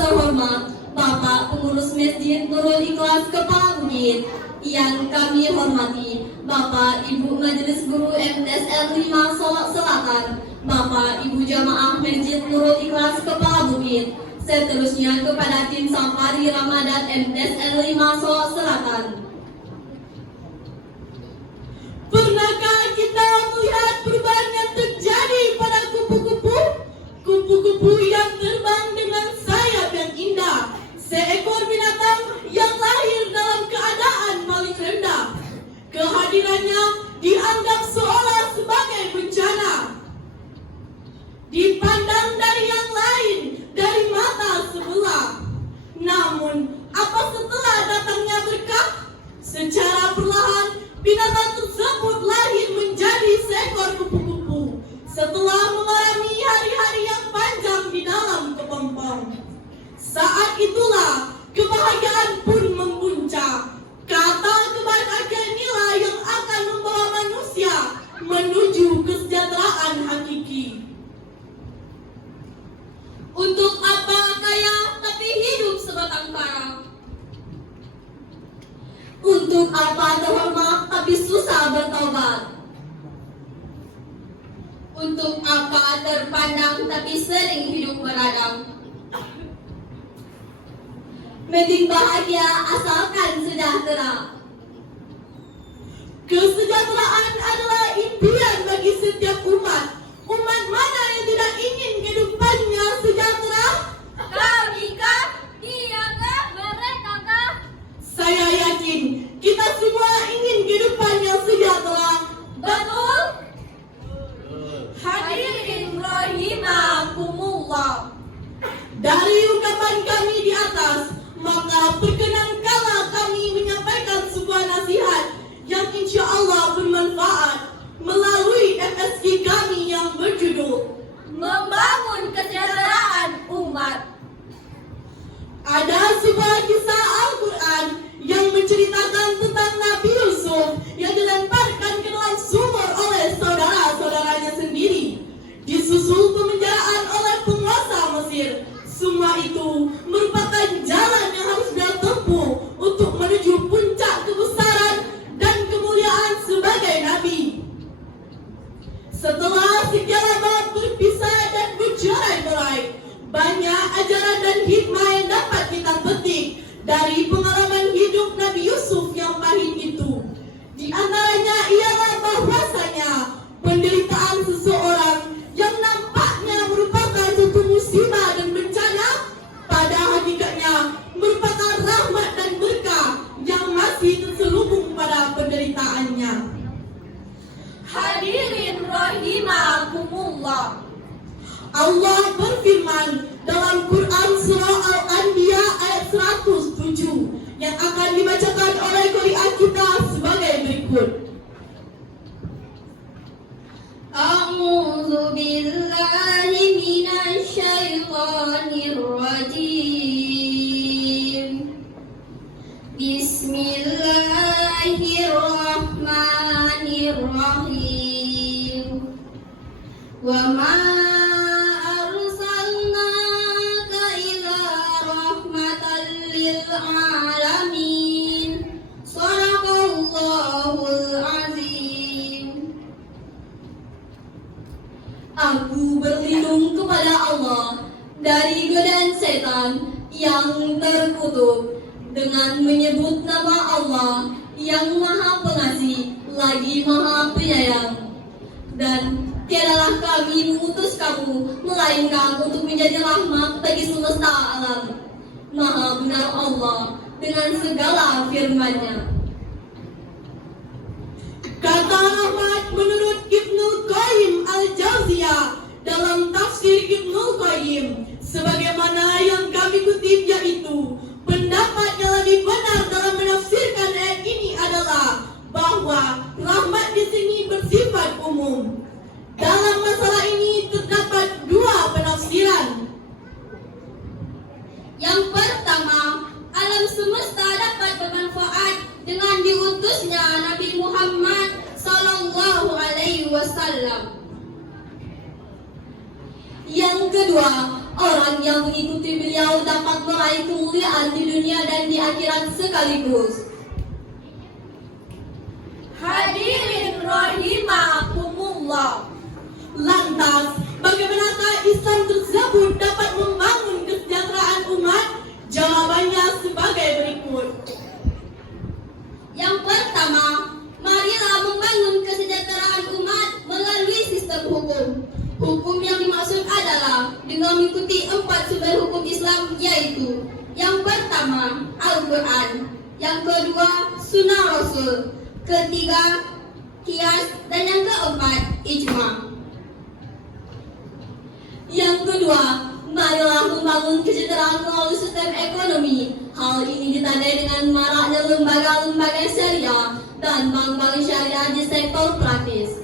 terhormat Bapak Pengurus Masjid Nurul Ikhlas Kepala Bukit, yang kami hormati Bapak Ibu Majelis Guru MTSL 5 Solok Selatan, Bapak Ibu Jamaah Masjid Nurul Ikhlas Kepala Bukit, seterusnya kepada tim Safari Ramadan MTSL 5 Solok Selatan. Pernahkah kita melihat perubahan yang terjadi pada kupu-kupu? Kupu-kupu yang terbang dengan sayap yang indah, seekor binatang yang lahir dalam keadaan paling rendah. Kehadirannya dianggap seolah sebagai bencana, dipandang dari yang lain, dari mata sebelah. Namun, apa setelah datangnya berkah? Secara perlahan, binatang tersebut lahir menjadi seekor kupu-kupu setelah mengalami hari-hari yang panjang di dalam kepompong. Saat itulah kebahagiaan pun memuncak. Kata kebahagiaan inilah yang akan membawa manusia menuju kesejahteraan hakiki. Untuk apa kaya tapi hidup sebatang kara? Untuk apa terhormat tapi susah bertobat? Untuk apa terpandang tapi sering hidup meradang? Mending bahagia asalkan sejahtera. Kesejahteraan adalah impian bagi setiap umat. Umat mana yang tidak ingin kehidupannya sejahtera? Kami kah? Dia kah? Mereka kah? Saya yakin kita semua ingin kehidupan yang sejahtera. Betul? Hadirin rahimakumullah. Dari ungkapan kami di atas, maka perkenankanlah kami menyampaikan sebuah nasihat yang insya Allah bermanfaat melalui MSK kami yang berjudul Membangun Kesejahteraan Umat. Ada sebuah kisah Al-Quran yang menceritakan tentang Nabi Yusuf yang dilemparkan ke dalam sumur oleh saudara-saudaranya sendiri, disusul pemenjaraan oleh penguasa Mesir. Semua itu merupakan jalan yang harus dia tempuh untuk menuju puncak kebesaran dan kemuliaan sebagai Nabi. Setelah sekian lama berpisah dan bercerai-berai, banyak ajaran dan hikmah yang dapat kita petik dari pengalaman hidup Nabi Yusuf yang pahit itu. Di antaranya ialah bahwasanya penderitaan seseorang yang nampaknya merupakan suatu musibah dan bencana, pada hakikatnya merupakan rahmat dan berkah yang masih terselubung pada penderitaannya. Hadirin rahimakumullah. Allah berfirman dalam Quran Surah Al-Anbiya ayat 107 yang akan dibacakan oleh qari'ah kita sebagai berikut. A'udzu billahi minasy syaithanir rajim. Bismillahirrahmanirrahim. Wa ma arsalnaka illa rahmatan lil alamin. Shadaqallahul azim. Aku berlindung kepada Allah dari godaan setan yang terkutuk dengan menyebut nama Allah yang Maha Pengasih lagi Maha Penyayang. Dan tiadalah kami mengutus kamu melainkan untuk menjadi rahmat bagi semesta alam. Maha benar Allah dengan segala firman-Nya. Kata rahmat menurut Ibnul Qayyim Al-Jauziyah dalam tafsir Ibnul Qayyim, sebagaimana yang kami kutip, yaitu pendapat yang lebih benar dalam menafsirkan ayat ini adalah bahwa rahmat di sini bersifat umum. Dalam masalah ini terdapat dua penafsiran. Yang pertama, alam semesta dapat bermanfaat dengan diutusnya Nabi Muhammad Sallallahu Alaihi Wasallam. Yang kedua, Orang yang mengikuti beliau dapat meraih kemuliaan di dunia dan di akhirat sekaligus. Hadirin rahimakumullah. Lantas, bagaimanakah Islam tersebut dapat membangun kesejahteraan umat? Jawabannya sebagai berikut. Yang pertama, marilah membangun kesejahteraan umat melalui sistem hukum. Hukum yang dimaksud adalah dengan mengikuti 4 sumber hukum Islam, yaitu yang pertama, Al-Quran, yang kedua, Sunnah Rasul, ketiga, Qiyas, dan yang keempat, Ijma. Yang kedua, marilah membangun kesejahteraan melalui sistem ekonomi. Hal ini ditandai dengan maraknya lembaga-lembaga syariah dan bank-bank syariah di sektor praktis.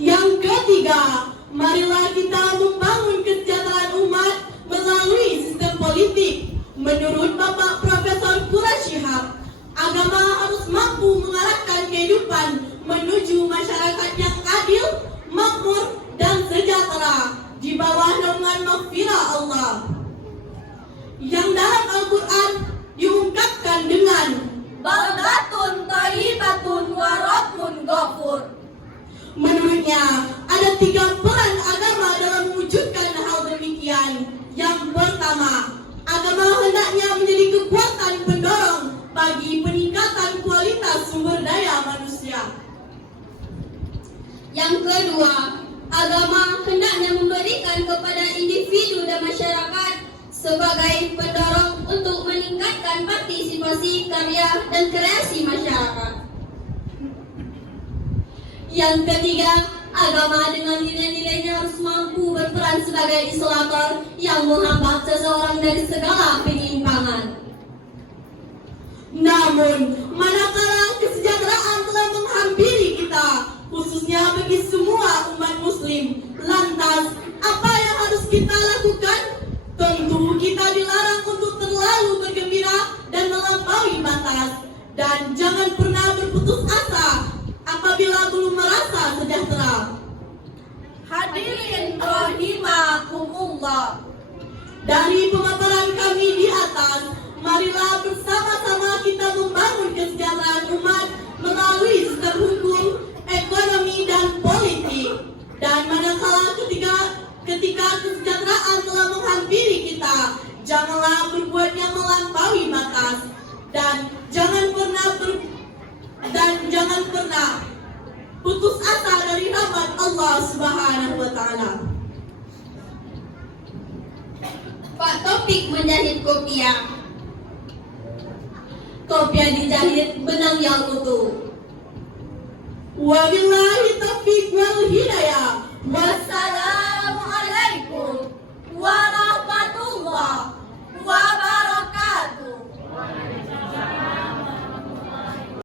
Yang ketiga, marilah kita membangun kesejahteraan umat melalui sistem politik. Menurut Bapak Profesor Quraish Shihab, agama harus mampu mengarahkan kehidupan menuju masyarakat yang adil, makmur, dan sejahtera di bawah naungan maghfirah Allah. Yang dalam Al-Quran diungkapkan dengan baldatun thayyibatun wa rabbun ghafur. Menurutnya, ada 3 peran agama dalam mewujudkan hal demikian. Yang pertama, agama hendaknya menjadi kekuatan pendorong bagi peningkatan kualitas sumber daya manusia. Yang kedua, agama hendaknya memberikan kepada individu dan masyarakat sebagai pendorong untuk meningkatkan partisipasi karya dan kreasi masyarakat. Yang ketiga, agama dengan nilai-nilainya harus mampu berperan sebagai isolator yang menghambat seseorang dari segala penyimpangan. Namun, manakala kesejahteraan telah menghampiri kita, khususnya bagi semua umat muslim, lantas apa yang harus kita lakukan? Tentu kita dilarang untuk terlalu bergembira dan melampaui batas. Dan jangan pernah berputus asa apabila belum merasa sejahtera. Hadirin rahimakumullah. Dari pemaparan kami di atas, marilah bersama-sama kita membangun kesejahteraan umat melalui sistem hukum, ekonomi, dan politik. Dan manakala ketika kesejahteraan telah menghampiri kita, janganlah berbuat yang melampaui batas. Dan jangan pernah putus asa dari rahmat Allah Subhanahu wa taala. Pak Topik menjahit kopiah. Kopiah dijahit benang yang utuh. Wabillahi taufiq wal hidayah. Wassalamualaikum warahmatullahi wabarakatuh.